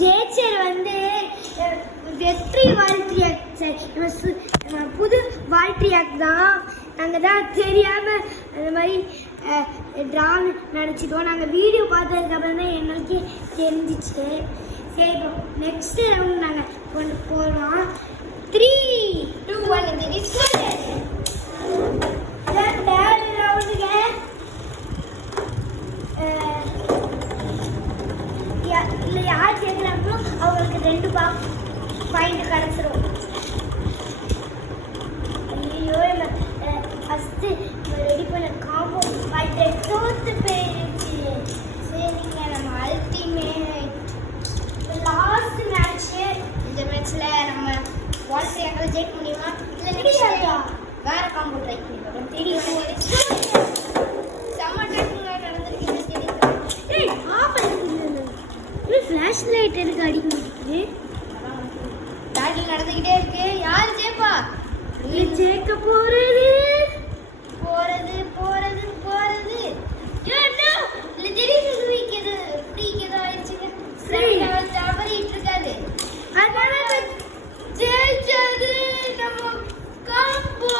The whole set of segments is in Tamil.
ஜெயிச்சர் வந்து வெற்றி வாழ்த்தியாக் புது வாழ்த்தியாக் தான். நாங்கள் தான் தெரியாமல் அந்த மாதிரி ட்ரான்னு நினச்சிட்டோம். நாங்கள் வீடியோ பார்த்ததுக்கப்புறம் தான் எங்களுக்கு தெரிஞ்சிச்சு. சரி, நெக்ஸ்ட் ரவுண்ட் நாங்கள் கொண்டு போகலாம். 3, 2, 1 தேர்ட் ரவுண்டுங்க. இல்லை யார் சேர்க்குறாங்களோ அவங்களுக்கு 2 பாயிண்ட் கிடச்சிரும். ஐயோ ஃபஸ்ட்டு ரெடி பண்ண காம்போ பாயிண்ட்டை தோற்று போயிடுச்சு. சரிங்க, நம்ம அல்டிமேட் லாஸ்ட் மேட்ச்சு. இந்த மேட்ச்சில் நம்ம வால்சியாக்களை ஜெயிக்க முடியுமா? இல்லை நெக்ஸ்ட் வேறு காம்போ ட்ரை பண்ணி பார்க்கலாம். தெரியும் செம்ம ட்ரைக்கிங் நடந்திருக்கு. ஃப்ளாஷ் லைட் எனக்கு அடிக்க முடியுது. பேட்டில் நடந்துக்கிட்டே இருக்கு. யார் ஜெயிப்பா? ஜெயிக்க போறது போறது போறது போறது. இல்லை திடீர்னு ஃப்ரீக்கு ஏதோ ஆயிடுச்சுங்க. தவறிட்டு இருக்காது. அதனால ஜெயிச்சது நம்ம காம்போ.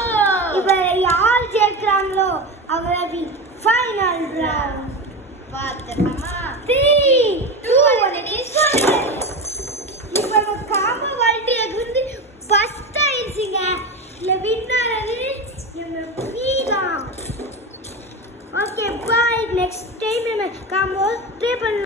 இப்போ யார் ஜெயிக்கிறாங்களோ அவங்க ஃபைனல் ரவுண்ட் பார்த்துடலாமா? 3, 2, 1